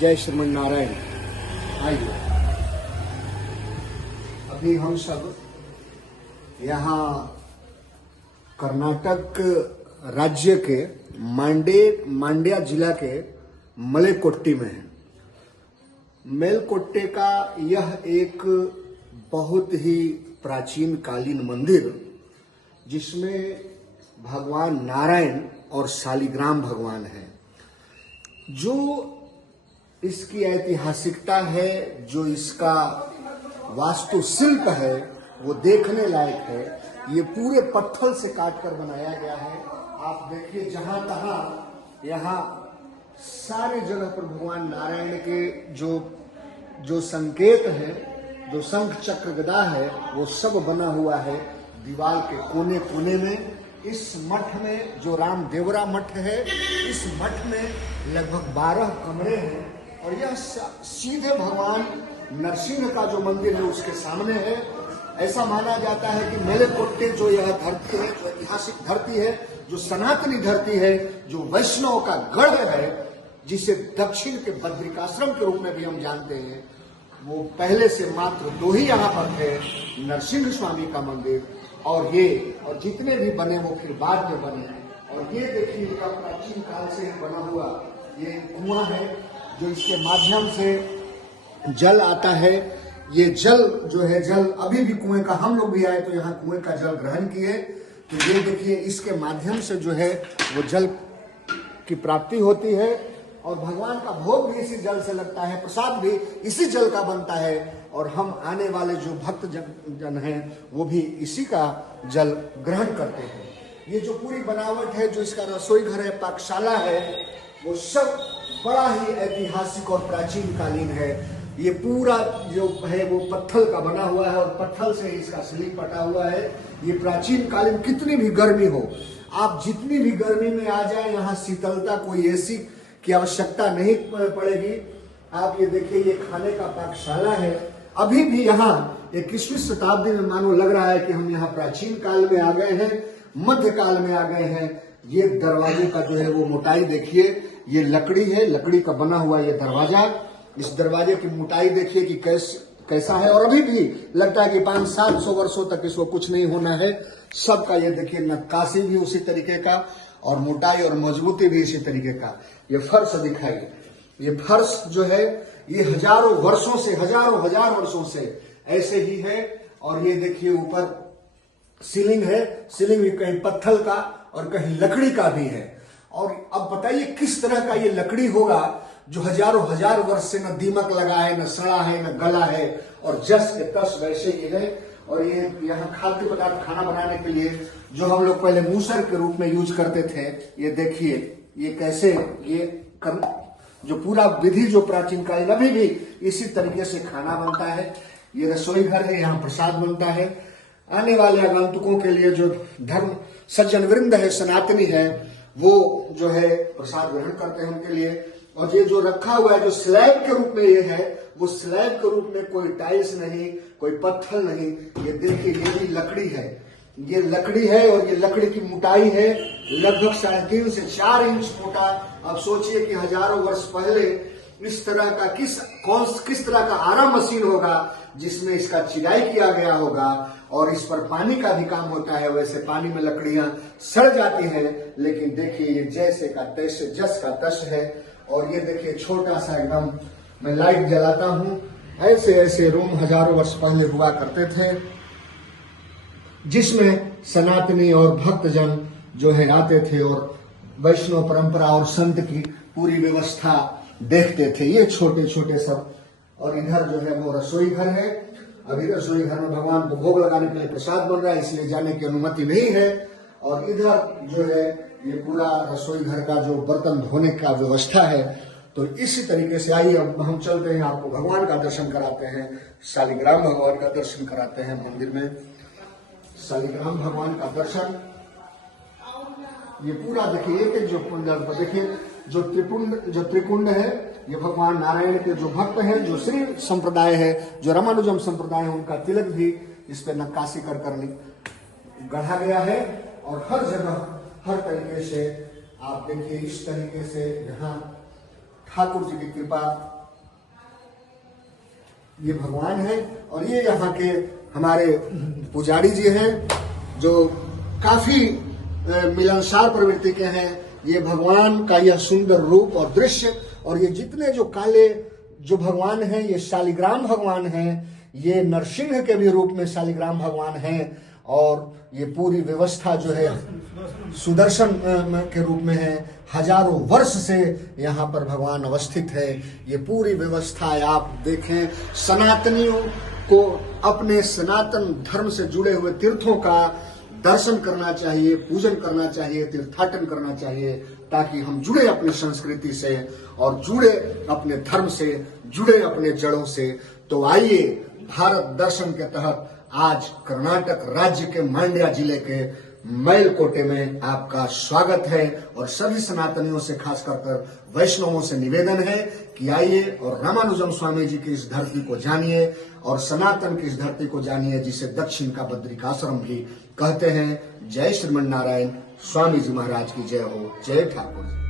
जय श्रीमन नारायण। आइए, अभी हम सब यहाँ कर्नाटक राज्य के मांड्या जिला के मलेकोट्टी में है। मेलकोट्टे का यह एक बहुत ही प्राचीन कालीन मंदिर, जिसमें भगवान नारायण और शालिग्राम भगवान है। जो इसकी ऐतिहासिकता है, जो इसका वास्तुशिल्प है, वो देखने लायक है। ये पूरे पत्थर से काटकर बनाया गया है। आप देखिए, जहां तहां यहाँ सारे जगह पर भगवान नारायण के जो संकेत है, जो शंख चक्र गदा है, वो सब बना हुआ है दीवार के कोने कोने में। इस मठ में, जो रामदेवरा मठ है, इस मठ में लगभग 12 कमरे हैं और यह सीधे भगवान नरसिंह का जो मंदिर है उसके सामने है। ऐसा माना जाता है कि मेलकोट्टे जो यह धरती है, जो ऐतिहासिक धरती है, जो सनातनी धरती है, जो वैष्णव का गढ़ है, जिसे दक्षिण के बद्रिकाश्रम के रूप में भी हम जानते हैं, वो पहले से मात्र 2 ही यहाँ पर थे, नरसिंह स्वामी का मंदिर और जितने भी बने वो फिर बाद में बने। और ये देखिए, इसका प्राचीन काल से बना हुआ ये कुआं है, जो इसके माध्यम से जल आता है। ये जल जो है, जल अभी भी कुएं का, हम लोग भी आए तो यहाँ कुएं का जल ग्रहण किए, तो ये देखिए, इसके माध्यम से जो है वो जल की प्राप्ति होती है और भगवान का भोग भी इसी जल से लगता है, प्रसाद भी इसी जल का बनता है। और हम आने वाले जो भक्त जन हैं, वो भी इसी का जल ग्रहण करते हैं। ये जो पूरी बनावट है, जो इसका रसोई घर है, पाकशाला है, वो सब बड़ा ही ऐतिहासिक और प्राचीन कालीन है। ये पूरा जो है वो पत्थर का बना हुआ है और पत्थर से इसका स्लीप पटा हुआ है। ये प्राचीन कालीन, कितनी भी गर्मी हो, आप जितनी भी गर्मी में आ जाए, यहाँ शीतलता, कोई एसी की आवश्यकता नहीं पड़ेगी। आप ये देखिए, ये खाने का पाकशाला है। अभी भी यहाँ 21वीं शताब्दी में मानो लग रहा है कि हम यहाँ प्राचीन काल में आ गए हैं, मध्य काल में आ गए हैं। ये दरवाजे का जो है वो मोटाई देखिए, ये लकड़ी है, लकड़ी का बना हुआ ये दरवाजा। इस दरवाजे की मोटाई देखिए कि कैसा है। और अभी भी लगता है कि 500-700 वर्षों तक इसको कुछ नहीं होना है। सबका ये देखिए, नक्काशी भी उसी तरीके का और मोटाई और मजबूती भी इसी तरीके का। ये फर्श दिखाइए, ये फर्श जो है ये हजार वर्षों से ऐसे ही है। और ये देखिए, ऊपर सीलिंग है, सीलिंग भी कहीं पत्थर का और कहीं लकड़ी का भी है। और अब बताइए किस तरह का ये लकड़ी होगा, जो हजार वर्ष से न दीमक लगा है, न सड़ा है, न गला है, और जस के तस वैसे ही है। और ये यहाँ खाद्य पदार्थ खाना बनाने के लिए जो हम लोग पहले मूसर के रूप में यूज करते थे, ये देखिए ये कैसे जो पूरा विधि जो प्राचीन काल, अभी भी इसी तरीके से खाना बनता है। ये रसोई घर है, यहाँ प्रसाद बनता है। आने वाले आगंतुकों के लिए जो धर्म सज्जन वृंद है, सनातनी है, वो जो है प्रसाद ग्रहण करते हैं उनके लिए। और ये जो रखा हुआ है, जो स्लैब के रूप में ये है, वो स्लैब के रूप में कोई टाइल्स नहीं, कोई पत्थर नहीं। ये देखिए, ये भी लकड़ी है, ये लकड़ी है और ये लकड़ी की मोटाई है लगभग 3.5 से 4 इंच मोटा। अब सोचिए कि हजारों वर्ष पहले इस तरह का किस तरह का आरा मशीन होगा, जिसमें इसका चिराई किया गया होगा और इस पर पानी का भी काम होता है। वैसे पानी में लकड़ियां सड़ जाती हैं, लेकिन देखिए ये जैसे का तैसे, जस का तस है। और ये देखिए, छोटा सा एकदम, मैं लाइट जलाता हूं, ऐसे रूम हजारों वर्ष पहले हुआ करते थे, जिसमें सनातनी और भक्तजन जो है आते थे और वैष्णव परंपरा और संत की पूरी व्यवस्था देखते थे। ये छोटे छोटे सब। और इधर जो है वो रसोई घर है। अभी रसोई घर में भगवान को भोग लगाने के लिए प्रसाद बन रहा है, इसलिए जाने की अनुमति नहीं है। और इधर जो है ये पूरा रसोई घर का जो बर्तन धोने का व्यवस्था है। तो इसी तरीके से आइए, अब हम चलते हैं, आपको भगवान का दर्शन कराते हैं, शालिग्राम भगवान का दर्शन कराते हैं मंदिर में। शालिग्राम भगवान का दर्शन, ये पूरा देखिए, एक जो कुंडल पर देखिए, जो त्रिकुंड है, ये भगवान नारायण के जो भक्त हैं, जो श्री संप्रदाय है, जो रामानुजम संप्रदाय है, उनका तिलक भी इस पे नक्काशी कर गढ़ा गया है। और हर जगह हर तरीके से आप देखिए, इस तरीके से यहाँ ठाकुर जी की कृपा ये भगवान है और ये यहाँ के हमारे पुजारी जी हैं जो काफी मिलनसार प्रवृत्ति के हैं। ये भगवान का यह सुंदर रूप और दृश्य और ये जितने जो काले जो भगवान हैं ये शालिग्राम भगवान हैं। ये नरसिंह के भी रूप में शालिग्राम भगवान हैं और ये पूरी व्यवस्था जो है सुदर्शन के रूप में है। हजारों वर्ष से यहाँ पर भगवान अवस्थित है। ये पूरी व्यवस्था आप देखें, सनातनियों को अपने सनातन धर्म से जुड़े हुए तीर्थों का दर्शन करना चाहिए, पूजन करना चाहिए, तीर्थाटन करना चाहिए, ताकि हम जुड़े अपनी संस्कृति से और जुड़े अपने धर्म से, जुड़े अपने जड़ों से। तो आइए, भारत दर्शन के तहत आज कर्नाटक राज्य के मांड्या जिले के मैलकोटे में आपका स्वागत है और सभी सनातनियों से, खास कर वैष्णवों से निवेदन है कि आइए और रामानुजम स्वामी जी की इस धरती को जानिए और सनातन की इस धरती को जानिए, जिसे दक्षिण का बद्रिकाश्रम भी कहते हैं। जय श्रीमन नारायण, स्वामी जी महाराज की जय हो। जय ठाकुर।